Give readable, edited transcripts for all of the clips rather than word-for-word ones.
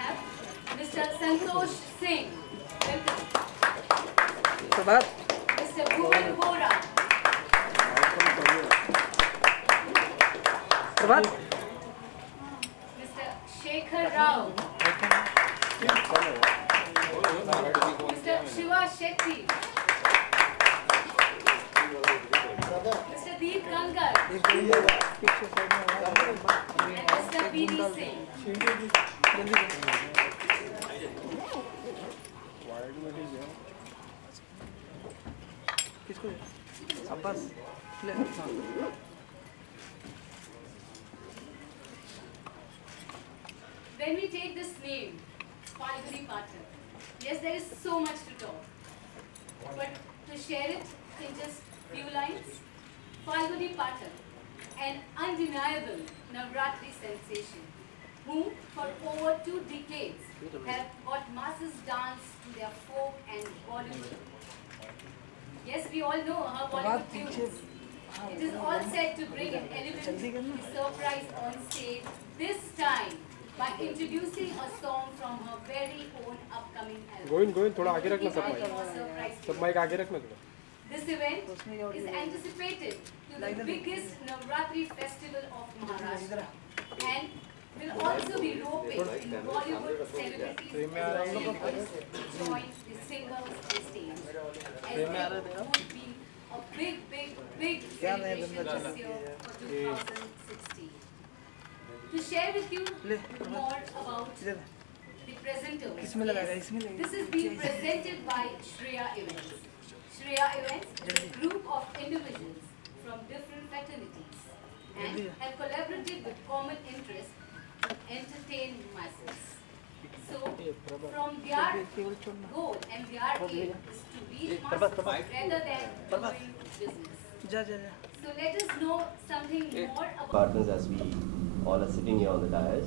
have Mr. Santosh Singh. Welcome. Prabhat. Mr. Bhuvan Vora. Prabhat. Mr. Shekhar Rao. Mr. Shiva Shetty. Mr. Deep Kankar. And Mr. B.D. Singh. Abbas. When we take this name, Falguni Pathak, yes, there is so much to talk. But to share it in just few lines, Falguni Pathak, an undeniable Navratri sensation, who for over 2 decades have got masses dance to their folk and Bollywood. Yes, we all know her Bollywood tunes. It is all set to bring an element to surprise on stage, this time by introducing a song from her very own upcoming album. Govind थोड़ा आगे रखना सब mic आगे रखना थोड़ा. This event is anticipated to the biggest Navratri festival of Maharashtra and will also be roping in Bollywood celebrities to join the singers on stage. And it would be a big celebration this year for 2016. To share with you more about the presenters, this is being presented by Shreya Events. Shreya Events is a group of individuals from different fraternities and have collaborated with common interests to entertain masses. So, from their goal and their aim is to reach masses rather than doing business. So let us know something more about partners as we all are sitting here on the dais,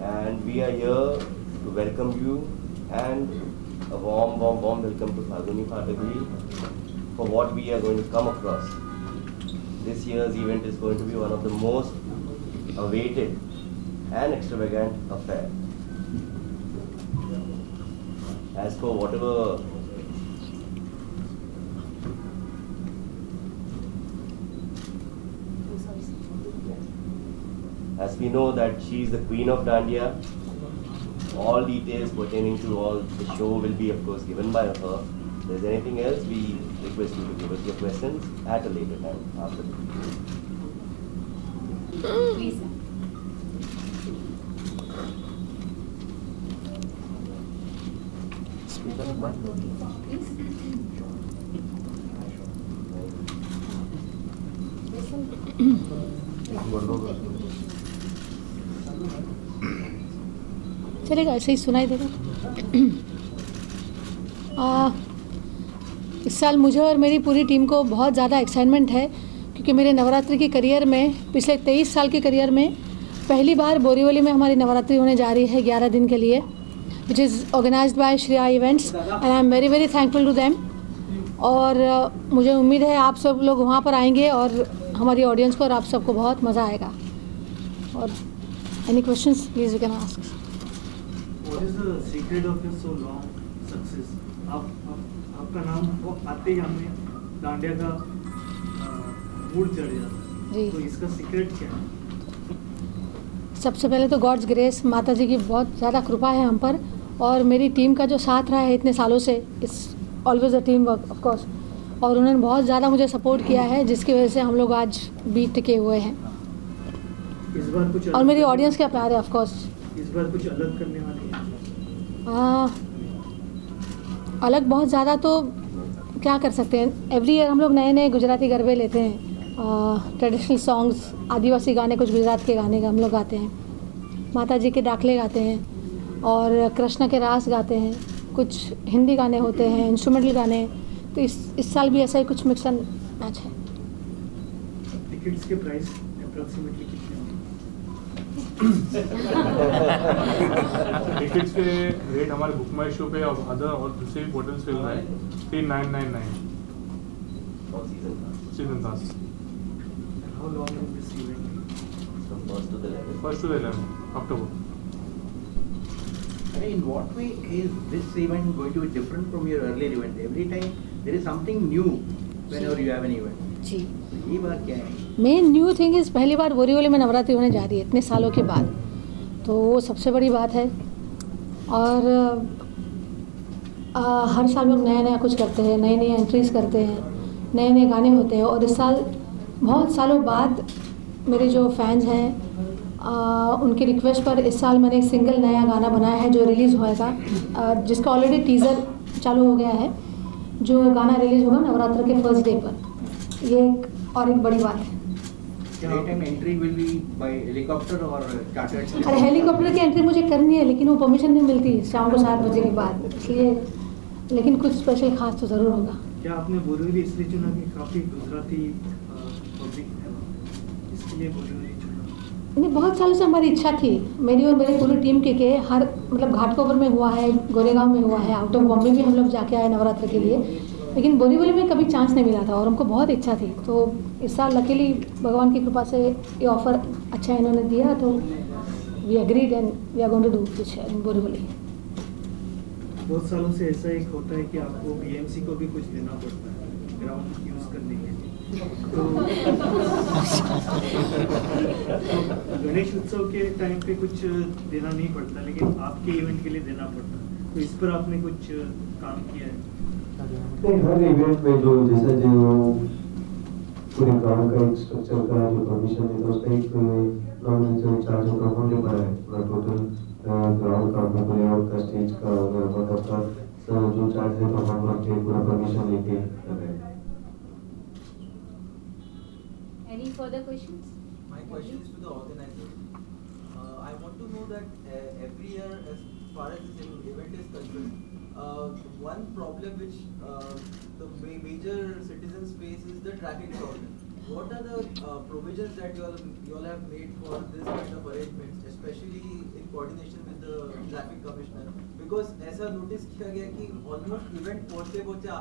and we are here to welcome you and a warm welcome to Falguni Pathak for what we are going to come across. This year's event is going to be one of the most awaited and extravagant affair. As for whatever as we know that she is the queen of Dandiya, all details pertaining to all the show will be of course given by her. If there's anything else, we request you to give us your questions at a later time after the Please. चलेगा, ऐसे ही सुनाई देगा. इस साल मुझे और मेरी पूरी टीम को बहुत ज़्यादा एक्साइटमेंट है क्योंकि मेरे नवरात्रि के करियर में पिछले 23 साल के करियर में पहली बार बोरीवली में हमारी नवरात्रि होने जा रही है 11 दिन के लिए, which is organised by Shreya events and I am very thankful to them. और मुझे उम्मीद है आप सब लोग वहाँ पर आएंगे और हमारी ऑडियंस को और आप सबको बहुत मज़ा आएगा. और any questions please you can ask. What is the secret of your so long success? आपका नाम वो आते ही हमें डांडिया का मूड चढ़ जाता है, तो इसका सीक्रेट क्या है? सबसे पहले तो गॉड्स ग्रेस, माता जी की बहुत ज़्यादा कृपा है हम पर, और मेरी टीम का जो साथ रहा है इतने सालों से, it's always a team work of course, और उन्होंने बहुत ज़्यादा मुझे सपोर्ट किया है जिसकी वजह से हम लोग आज भी टिके हुए हैं. इस बार कुछ और मेरी ऑडियंस का प्यार है ऑफ कोर्स. इस बार कुछ अलग करने वाली है? अलग बहुत ज़्यादा तो क्या कर सकते हैं. एवरी ईयर हम लोग नए नए गुजराती गरबे लेते हैं, ट्रेडिशनल सॉन्ग्स, आदिवासी गाने, कुछ गुजरात के गाने हम लोग गाते हैं, माता जी के डाकले गाते हैं और कृष्ण के रास गाते हैं, कुछ हिंदी गाने होते हैं, इंस्ट्रूमेंटल गाने. तो इस साल भी ऐसा ही कुछ मिक्स एंड मैच है. टिकट्स के प्राइस अप्रॉक्सीमेटली कितने हैं? टिकट्स के रेट हमारे बुक माई शो पे और अदर और दूसरे भी पोर्टल्स पे है 3999 season pass. How long is this event? from 1st to the 11th. 1st to the 11th October. In what way is this event going to be different from your earlier event? Every time there is something new whenever you have an event. जी, ये बात क्या है? Main new thing is पहली बार बोरीवली में नवरात्रि होने जा रही है इतने सालों के बाद, तो वो सबसे बड़ी बात है। और हर साल लोग नया नया कुछ करते हैं, नई नई एंट्रीज करते हैं, नए नए गाने होते हैं। और इस साल बहुत सालों बाद मेरे जो फैंस हैं उनकी रिक्वेस्ट पर इस साल मैंने एक सिंगल नया गाना बनाया है जो रिलीज़ होएगा, जिसका ऑलरेडी टीज़र चालू हो गया है, जो गाना रिलीज़ होगा नवरात्र के फर्स्ट डे पर। ये एक बड़ी बात है। Entry will be by helicopter और चार्टर्ड? अरे हेलीकॉप्टर की एंट्री मुझे करनी है, लेकिन वो परमिशन नहीं मिलती शाम को 7 बजे के बाद, इसलिए। लेकिन कुछ स्पेशल खास तो ज़रूर होगा। क्या आपने बोरीवली इसलिए चुना कि काफ़ी गुजराती पब्लिक है, इसके लिए बोरीवली चुना? नहीं, बहुत सालों से हमारी इच्छा थी, मेरी और मेरी पूरी टीम के हर मतलब घाटकोपर में हुआ है, गोरेगांव में हुआ है, आउट ऑफ बॉम्बे भी हम लोग जाके आए नवरात्र के लिए, लेकिन बोरीवली में कभी चांस नहीं मिला था और हमको बहुत इच्छा थी। तो इस साल लकीली भगवान की कृपा से ये ऑफ़र अच्छा इन्होंने दिया, तो we agreed and we are going to do कुछ इन बोरीवली। बहुत सालों से ऐसा एक होता है कि आपको बीएमसी को भी कुछ देना पड़ता है ग्राउंड यूज़ करने के लिए, तो गणेश उत्सव के टाइम पे कुछ देना नहीं पड़ता, लेकिन आपके इवेंट के लिए देना पड़ता है, तो इस पर आपने कुछ काम किया है? हर इवेंट में जो जैसा जो पूरे ग्राउंड का एक स्ट्रक्चर का जो परमिशन है, तो उसका एक नॉमिनल चार्ज होगा होने पर है पूरा टोटल ग्राउंड का, लेआउट का, स्टेज का वगैरह मतलब का जो चार्ज है, तो हम लोग के पूरा परमिशन लेके कर रहे हैं। Any further questions? My question is to the organizers. I want to know that every year, as far as this event is concerned, one problem which the major citizens face is the traffic problem. What are the provisions that you all have made for this kind of arrangements, especially in coordination with the traffic commissioner? Because ऐसा notice किया गया कि almost event पहुँचते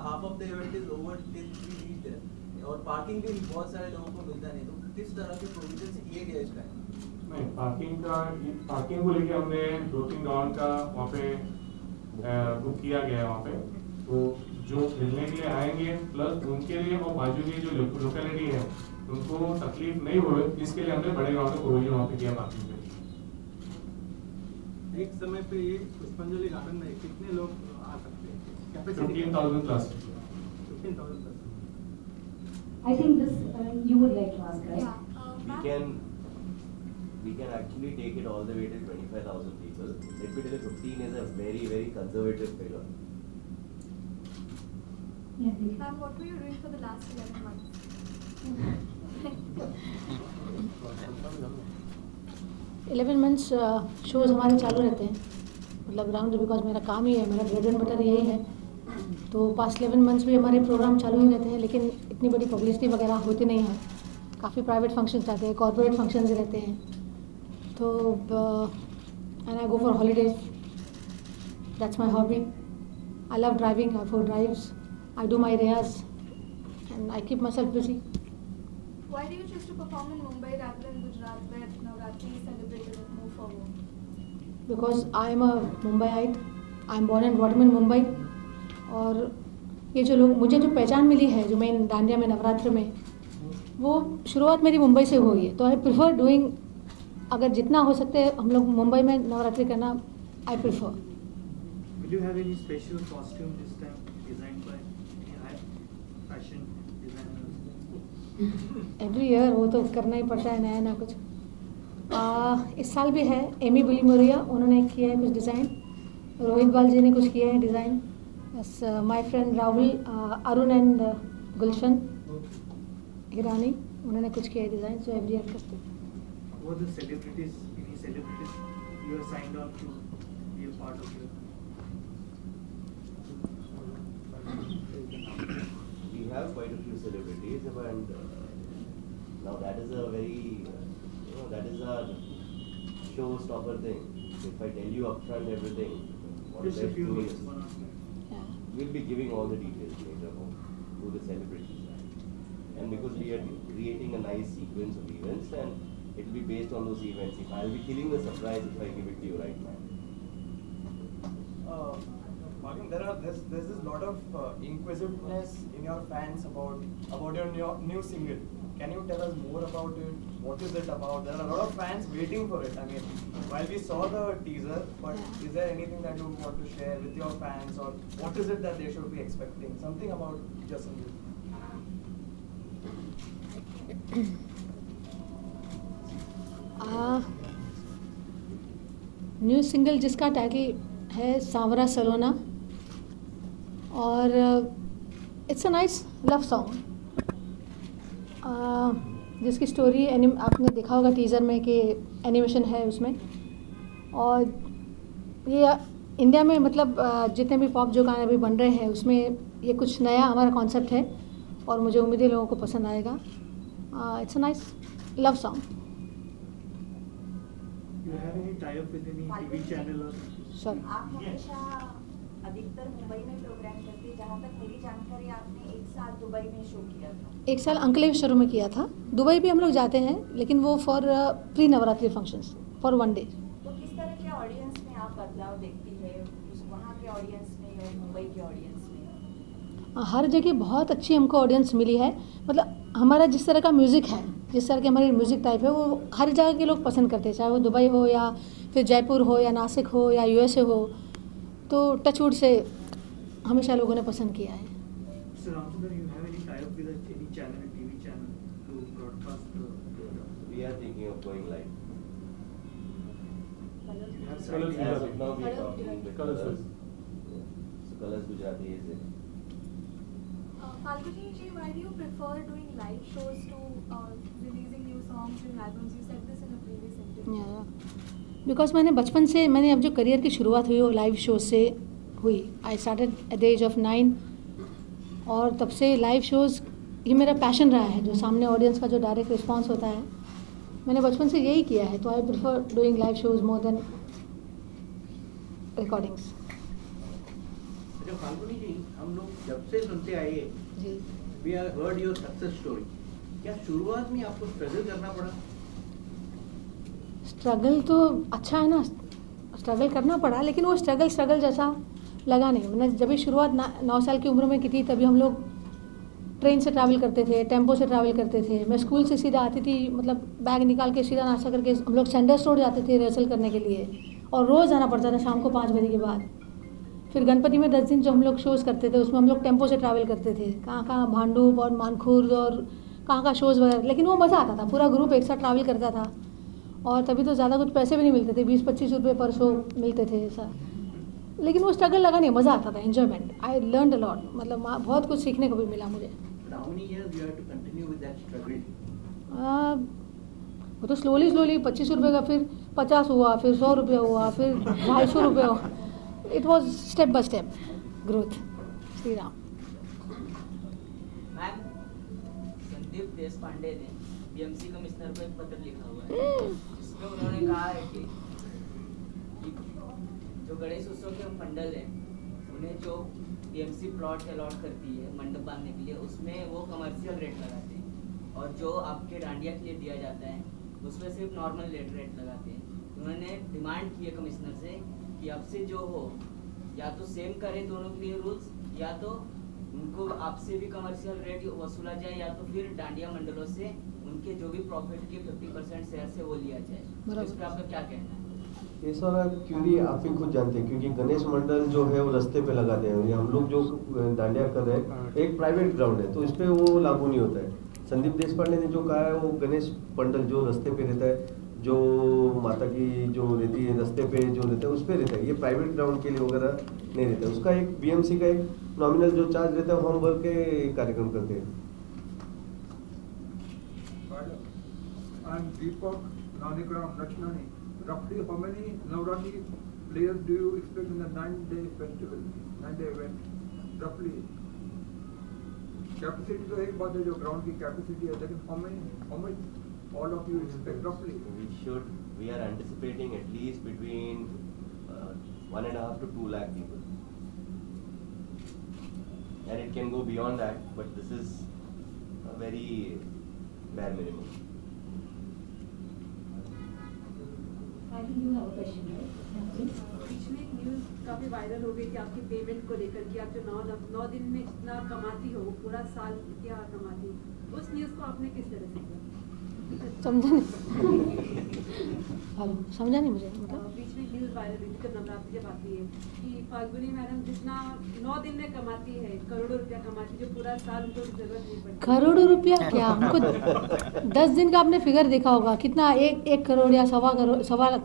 half of the event is over till we reach there, और parking भी बहुत सारे लोगों को मिलता नहीं, तो किस तरह के प्रोविजन किए गए इस टाइम? नहीं, पार्किंग को लेके हमने 2-3 ग्राउंड का वहाँ पे बुक किया गया है वहाँ पे, तो जो खेलने के लिए आएंगे प्लस उनके लिए और बाजू की जो लोकेलिटी है उनको तकलीफ नहीं हो, इसके लिए हमने बड़े ग्राउंड का प्रोविजन वहाँ पे किया पार्किंग के। एक समय पे ये पुष्पांजलि गार्डन में कितने लोग आ सकते हैं? 15,000 plus. 15,000 plus. I think this you would like to ask, right? We can actually take it all the way to 25,000 people. Let me tell you, 15 is a very, very conservative figure. Ma'am, what were you doing for the last 11 months? 11 months shows हमारे चालू रहते हैं, मतलब ground, because मेरा काम ही है, मेरा bread and butter यही है, तो पास्ट 11 मंथ्स भी हमारे प्रोग्राम चालू ही रहते हैं, लेकिन इतनी बड़ी पब्लिसिटी वगैरह होती नहीं है। काफ़ी प्राइवेट फंक्शंस रहते हैं, कॉर्पोरेट फंक्शंस रहते हैं, तो and I go for holidays, that's my hobby. I love driving, I for drives, I do my रियाज and I keep myself busy. Why do you choose to perform in Mumbai rather than Gujarat, where Navratri is celebrated with more fervor? Because I am a Mumbaiite, I am born and brought up in Mumbai, और ये जो लोग, मुझे जो पहचान मिली है जो मैं दांडिया में नवरात्र में, वो शुरुआत मेरी मुंबई से हुई है, तो आई प्रिफर डूइंग, अगर जितना हो सकते हैं हम लोग मुंबई में नवरात्रि करना, I prefer. Will you have any special costume this time designed by high fashion designers? Every year वो तो करना ही पड़ता है नया ना कुछ। इस साल भी है, एमी बिलीमोरिया उन्होंने किया है कुछ डिज़ाइन, रोहित बाल जी ने कुछ किया है design, my friend Rahul, Arun and Gulshan Irani, उन्होंने कुछ किया है डिज़ाइन, जो एवरी ईयर करते हैं। What the celebrities, any celebrities you are signed on to be a part of your? We have quite a few celebrities, and now that is a very, that is a showstopper thing. If I tell you upfront everything, what Just a few doing minutes. we'll be giving all the details later on who the celebrities are. And because we are creating a nice sequence of events, and it will be based on those events. If I'll be killing the surprise if I give it to you right now. there's this lot of inquisitiveness in your fans about your new single. Can you tell us more about it? What is it about? There are a lot of fans waiting for it. I mean, while we saw the teaser, but is there anything that you want to share with your fans, or what is it that they should be expecting? Something about your single. New single जिसका title है सांवरा सलोना, और it's a nice love song जिसकी story आपने देखा होगा teaser में कि animation है उसमें। और ये इंडिया में मतलब जितने भी पॉप जो गाने अभी बन रहे हैं उसमें ये कुछ नया हमारा कॉन्सेप्ट है, और मुझे उम्मीद है लोगों को पसंद आएगा। It's a nice love song. You have any tie-up with any TV channel or? Sorry. आप हमेशा अधिकतर मुंबई में प्रोग्राम करते हैं। जहाँ तक मेरी जानकारी आपने 1 साल दुबई में शो किया था। 1 साल अंकलेश्वर में किया था। दुबई भी हम लोग जाते हैं, लेकिन वो for pre Navratri functions for 1 day. तो किस तरह के ऑडियंस में आप बदलाव देखती है, वहाँ के ऑडियंस में और मुंबई के ऑडियंस में? हर जगह बहुत अच्छी हमको ऑडियंस मिली है। मतलब हमारा जिस तरह का म्यूज़िक है, जिस तरह के हमारी म्यूज़िक टाइप है, वो हर जगह के लोग पसंद करते हैं, चाहे वो दुबई हो या फिर जयपुर हो या नासिक हो या यूएसए हो। तो टचवुड से हमेशा लोगों ने पसंद किया है। Sir, Ramsundar, you have any tie-up with any channel, TV channel to broadcast the program? We are thinking of going live. Colors As of now, we are talking with Colors. Colors. So Colors Gujarati is it. Falguni ji, why do you prefer doing live shows to releasing new songs and albums? You said this in a previous interview. Because मैंने बचपन से, मैंने अब जो career की शुरुआत हुई वो लाइव शो से हुई। I started at the age of 9, और तब से लाइव शोज़ ये मेरा पैशन रहा है। जो सामने ऑडियंस का जो डायरेक्ट रिस्पॉन्स होता है, मैंने बचपन से यही किया है। तो I prefer doing live shows more than recordings. अच्छा फाल्गुनी जी, हम लोग जब से सुनते आए जी, we have heard your success story. क्या शुरुआत में आपको स्ट्रगल करना पड़ा? स्ट्रगल तो अच्छा है ना, स्ट्रगल करना पड़ा, लेकिन वो स्ट्रगल जैसा लगा नहीं। मैंने जब भी शुरुआत 9 साल की उम्र में की थी, तभी हम लोग ट्रेन से ट्रैवल करते थे, टेम्पो से ट्रैवल करते थे। मैं स्कूल से सीधा आती थी, मतलब बैग निकाल के सीधा नाश्ता करके हम लोग सेंडर्स रोड जाते थे रिहर्सल करने के लिए, और रोज़ आना पड़ता था शाम को 5 बजे के बाद। फिर गणपति में 10 दिन जो हम लोग शोज़ करते थे, उसमें हम लोग टेम्पो से ट्रैवल करते थे, कहाँ भांडुप और मानखुर्द और कहाँ शोज़ वगैरह। लेकिन वो मज़ा आता था, पूरा ग्रुप एक साथ ट्रैवल करता था, और तभी तो ज़्यादा कुछ पैसे भी नहीं मिलते थे, 20-25 रुपये पर शो मिलते थे ऐसा। लेकिन वो स्ट्रगल लगा नहीं, मज़ा आता था, enjoyment. I learn a lot, मतलब बहुत कुछ सीखने को भी मिला मुझे। वो तो स्लोली 25 रुपये का, फिर 50 हुआ, फिर 100 रुपये हुआ, फिर 250 रुपये हुआ। It was step by step growth. Shri Ram. Ma'am, Sandeep Deshpande ने बीएमसी कमिश्नर को एक पत्र लिखा हुआ है, जिसमें उन्होंने कहा है कि जो गणेश उत्सव के पंडल है, उन्हें जो बीएमसी प्लॉट अलॉट करती है मंडप बांधने के लिए, उसमें वो कमर्शियल रेट लगाते हैं, और जो आपके डांडिया के लिए दिया जाता है उसमें सिर्फ नॉर्मल रेट लगाते हैं। उन्होंने डिमांड की है कमिश्नर से कि आपसे जो हो, या तो सेम करें दोनों के लिए रूल्स, या तो उनको आपसे भी कमर्शियल रेट वसूला जाए, या तो फिर डांडिया मंडलों से उनके जो भी प्रॉफिट के 50% शेयर से वो लिया जाए। तो इस पर आपका क्या कहना है? ये सारा क्योंकि आप ही खुद जानते हैं, क्योंकि गणेश मंडल जो है वो रास्ते पे लगाते हैं। ये हम लोग जो डांडिया कर रहे हैं एक प्राइवेट ग्राउंड है, तो इस पर वो लागू नहीं होता है। संदीप देशपांडे ने जो कहा है, वो गणेश पंडल जो रास्ते पे रहता है, जो माता की जो रहती है रास्ते पे जो रहता है, उस पर रहता है। ये प्राइवेट ग्राउंड के लिए वगैरह नहीं रहता है। उसका एक बीएमसी का एक नॉमिनल जो चार्ज रहता है, हम भर के कार्यक्रम करते हैं। And Deepak Nanikram Lakshmani, roughly how many Navratri players do you expect in the 9-day festival, 9-day event? Roughly. Capacity तो एक बात है जो ground की capacity है, लेकिन how much all of you expect roughly? We are anticipating at least between 1.5 to 2 lakh people, and it can go beyond that, but this is a very bare minimum. I think you have a question, right? पिछले news कब काफी viral हो गई थी आपकी payment को लेकर कि आप जो 9 दिन में जितना कमाती हो पूरा साल क्या कमाती हो, उस न्यूज़ को आपने किस तरह से किया? समझा नहीं समझा नहीं मुझे मतलब बीच में न्यूज़ वायरल हुई थी जब नवरात्रि जब आती है कि फाल्गुनी मैडम जितना 9 दिन में कमाती है करोड़ों रुपया कमाती है, जो पूरा साल उनको जरूरत नहीं पड़ती। करोड़ों रुपया क्या हमको 10 दिन का आपने फिगर देखा होगा कितना, 1 करोड़ या सवा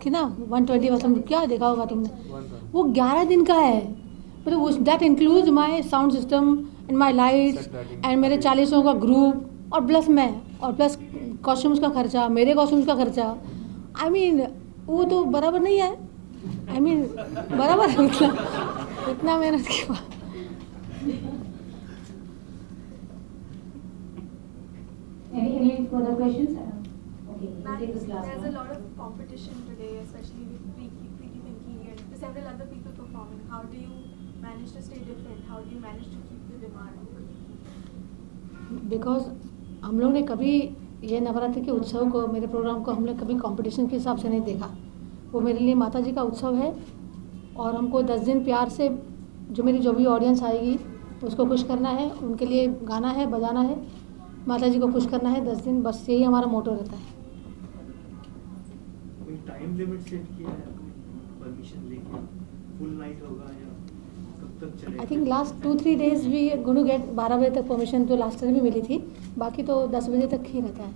कितना 120% क्या देखा होगा तुमने? वो 11 दिन का है, मतलब उस that includes my sound system and my lights and मेरे 40 का ग्रुप और प्लस मैं और प्लस कॉस्ट्यूम्स का खर्चा, मेरे कॉस्ट्यूम्स का खर्चा। आई मीन वो तो बराबर नहीं है, आई मीन बराबर है इतना मेहनत के बाद। Any further questions? Okay, we'll take this last There's one. a lot of competition today, especially with Preeti Pinky and several other people performing. How do you manage to stay different? How do you manage to keep the demand? Because हम लोग ने कभी ये नवरात्रि के उत्सव को, मेरे programme को हमने कभी कंपटीशन के हिसाब से नहीं देखा। वो मेरे लिए माता जी का उत्सव है और हमको 10 दिन प्यार से जो भी ऑडियंस आएगी उसको खुश करना है, उनके लिए गाना है, बजाना है, माता जी को खुश करना है 10 दिन, बस यही हमारा मोटो रहता है। कोई टाइम लिमिट सेट किया है परमिशन लेके, फुल नाइट होगा या कब तक चलेगा? I think last 2-3 days we going to get 12 बजे तक परमिशन, तो लास्ट टाइम भी मिली थी, बाकी तो 10 बजे तक ही रहता है।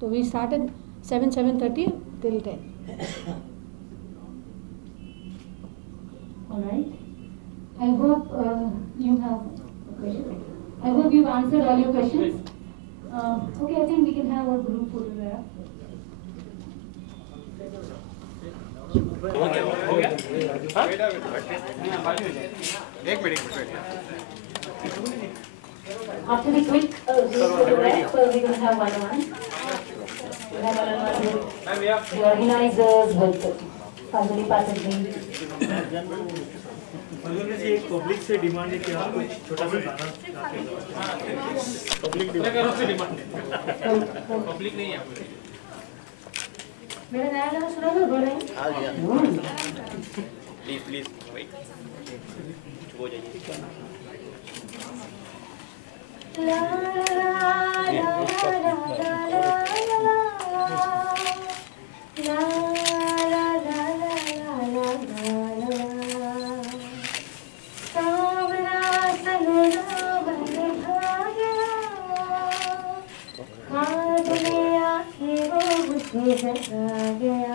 तो we started 7:30 till 10. All right. I hope you have a question. I hope you've answered all your questions. Okay, I think we can have a group photograph. एक minute After the quick group photograph, we will have one-on-one. We have one-on-one with the organizers, with Falguni Pathak ji. Falguni ji, एक public से demand है कि आप कुछ छोटा सा गाना पब्लिक डिमांड पब्लिक नहीं है मेरा नया गाना सुना दो बोले। प्लीज वेट हो जाइए। ला ला ला ला ला गया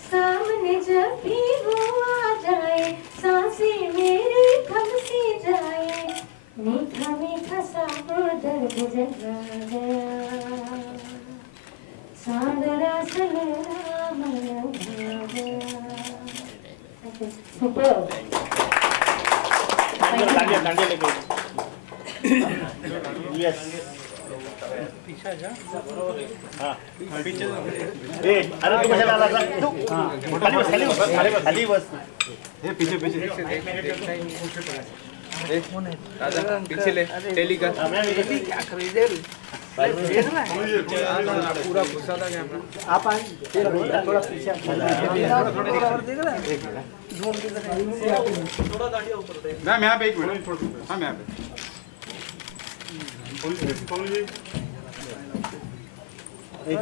सामने जब भी वो आ जाए, सांसें मेरी थम सी जाए, मीठा मीठा सा दर्द जगा गया, सादरा सनरा मन भा गया। सुपर। डांडिया लेके यस पीछे जा। हाँ पीछे ए अरे तू मजा ला तू खाली बस ए पीछे दादा पीछे ले टेली का क्या खरीदे पूरा घुसा था कैमरा। आप आए थोड़ा पीछे थोड़ा दाढ़िया ऊपर दे ना। मैं यहाँ पे एक मिनट। हाँ मैं यहाँ पे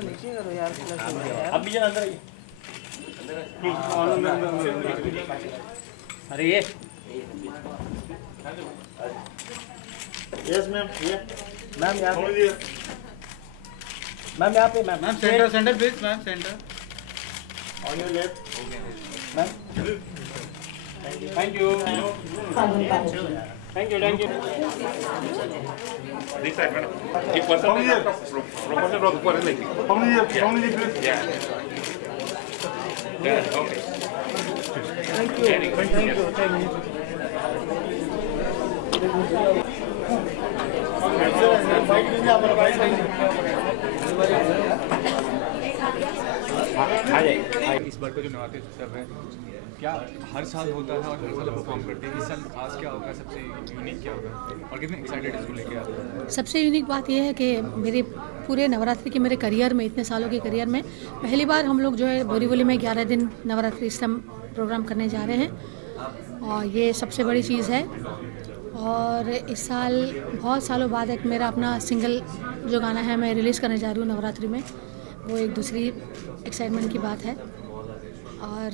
नीचे करो यार। अब भी जन अंदर आइए। अरे ये यस मैम ये मैम यहाँ पे ma'am centre please ma'am centre on your left ma'am. Thank you This side, madam. If person promotion of the like only please. Yeah. Okay. Thank you. इस बार का जो नवरात्रि उत्सव है क्या हर साल होता है और हर साल परफॉर्म करते हैं, इस साल खास क्या होगा, सबसे यूनिक क्या होगा और कितने एक्साइटेड इसको लेके आते हैं? सबसे यूनिक बात यह है कि मेरे पूरे नवरात्रि के मेरे करियर में, इतने सालों के करियर में पहली बार हम लोग जो है बोरीवली में 11 दिन नवरात्रि इस टाइम प्रोग्राम करने जा रहे हैं और ये सबसे बड़ी चीज़ है। और इस साल बहुत सालों बाद एक मेरा अपना सिंगल जो गाना है मैं रिलीज़ करने जा रही हूँ नवरात्रि में, वो एक दूसरी एक्साइटमेंट की बात है। और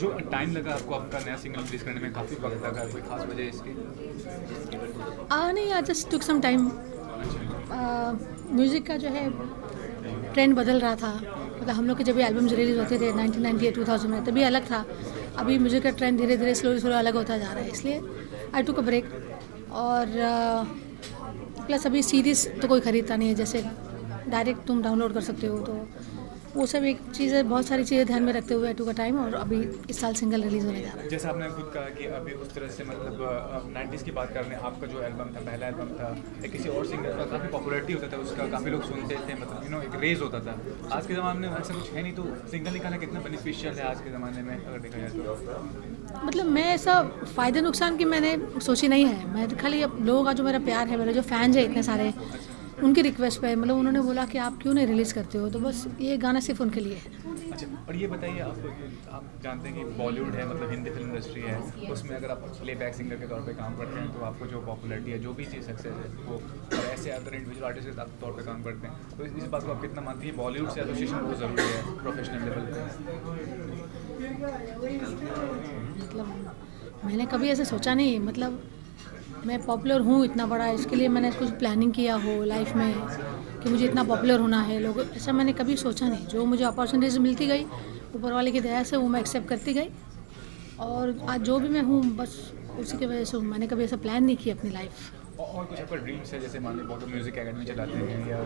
जो टाइम लगा आपको आपका नया सिंगल रिलीज करने में, काफ़ी वक्त लगा, कोई खास वजह इसकी? नहीं, I just took some time. Music का जो है ट्रेंड बदल रहा था, मतलब हम लोग के जब भी एल्बम्स रिलीज होते थे 1998 2000 में तभी अलग था, अभी म्यूज़िक का ट्रेंड धीरे धीरे स्लो अलग होता जा रहा है, इसलिए आई टुक अ ब्रेक। और प्लस अभी सीरीज़ तो कोई ख़रीदता नहीं है, जैसे डायरेक्ट तुम डाउनलोड कर सकते हो, तो वो सब एक चीज़ है, बहुत सारी चीज़ें ध्यान में रखते हुए टू का टाइम। और अभी इस साल सिंगल रिलीज़ होने जा रहा है। जैसे आपने खुद कहा कि अभी उस तरह से मतलब 90s की बात कर रहे हैं, आपका जो एल्बम था, पहला एल्बम था, या किसी और सिंगर का काफ़ी पॉपुलैरिटी होता था उसका, काफ़ी लोग सुनते थे, मतलब एक रेज होता था। आज के ज़माने में ऐसा कुछ है नहीं, तो सिंगल निकालना कितना बेनिफिशियल है आज के ज़माने में अगर देखा जाए तो? मतलब मैं ऐसा फ़ायदे नुकसान की मैंने सोची नहीं है, मैं खाली लोगों का जो मेरा प्यार है, मेरे जो फैंस है इतने सारे, उनकी रिक्वेस्ट पे मतलब उन्होंने बोला कि आप क्यों नहीं रिलीज़ करते हो, तो बस ये गाना सिर्फ उनके लिए है। अच्छा, और ये बताइए आप जानते हैं कि बॉलीवुड है, मतलब हिंदी फिल्म इंडस्ट्री है, उसमें अगर आप प्लेबैक सिंगर के तौर पे काम करते हैं तो आपको जो पॉपुलैरिटी है, जो भी चीज़ सक्सेस है, वो और ऐसे अदर इंडिविजुअल आर्टिस्ट के तौर पे काम करते हैं, तो इस बात को आप कितना मानती है बॉलीवुड से एसोसिएशन बहुत ज़रूरी है प्रोफेशनल लेवल पर? मतलब मैंने कभी ऐसे सोचा नहीं, मतलब मैं पॉपुलर हूँ इतना बड़ा, इसके लिए मैंने कुछ प्लानिंग किया हो लाइफ में कि मुझे इतना पॉपुलर होना है, लोग ऐसा मैंने कभी सोचा नहीं। जो मुझे अपॉर्चुनिटीज़ मिलती गई ऊपर वाले की दया से, वो मैं एक्सेप्ट करती गई, और आज जो भी मैं हूँ बस उसी की वजह से हूँ, मैंने कभी ऐसा प्लान नहीं किया अपनी लाइफ। और कुछ आपका ड्रीम्स है, जैसे मान लीजिए बहुत म्यूज़िक एकेडमी चलाते हैं या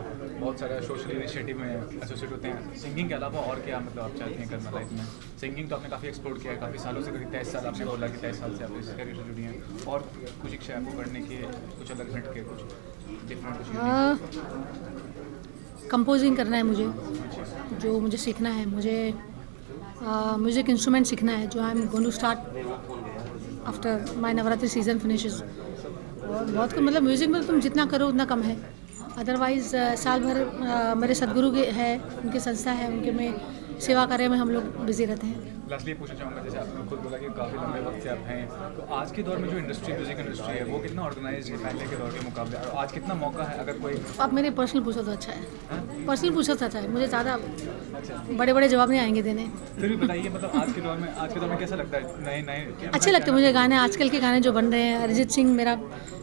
बहुत सारा सोशल इनिशिएटिव में एसोसिएट होते हैं, सिंगिंग के अलावा और क्या मतलब आप चाहते हैं करना लाइफ में? सिंगिंग तो आपने काफ़ी एक्सप्लोर किया है, काफ़ी सालों से, करीब 23 साल आपने बोला कि 23 साल से आप इस करियर से जुड़ी हैं, और कुछ इच्छा आपको करने की कुछ अलग हट के कुछ डिफरेंट? कंपोजिंग करना है मुझे, जो मुझे सीखना है, मुझे म्यूज़िक इंस्ट्रूमेंट सीखना है, जो I am going to start after my Navratri season finishes. और बहुत कुछ, मतलब म्यूज़िक में तुम जितना करो उतना कम है, अदरवाइज़ साल भर मेरे सदगुरु के है, उनकी संस्था है, उनके में सेवा कार्य में हम लोग बिजी रहते हैं। लास्टली पूछना चाहूँगा, जैसे आपने खुद बोला कि काफ़ी लंबे वक्त से आप हैं, तो आज के दौर में जो इंडस्ट्री, म्यूज़िक इंडस्ट्री है, वो कितना ऑर्गेनाइज्ड है पहले के दौर के मुकाबले, और आज कितना मौका है अगर कोई? आप मेरे पर्सनल पूछो तो अच्छा है, पर्सनल पूछो तो अच्छा है, मुझे ज़्यादा बड़े बड़े जवाब नहीं आएंगे देने। फिर भी बताइए, मतलब आज के दौर में कैसा लगता है? नए अच्छे लगते हैं मुझे गाने, आजकल के गाने जो बन रहे हैं। अरिजीत सिंह मेरा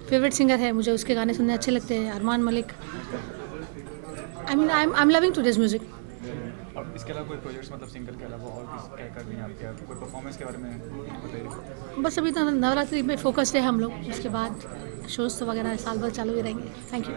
फेवरेट सिंगर है, मुझे उसके गाने सुनने अच्छे लगते हैं। Armaan Malik, I am loving today's music. और इसके अलावा कोई प्रोजेक्ट्स, मतलब सिंगर के अलावा और क्या कर रही हैं आप? क्या कोई परफॉर्मेंस के बारे में बताइए। बस अभी तो नवरात्रि में फोकस्ड है हम लोग, उसके बाद शोज़ तो वगैरह साल भर चालू ही रहेंगे। Thank you.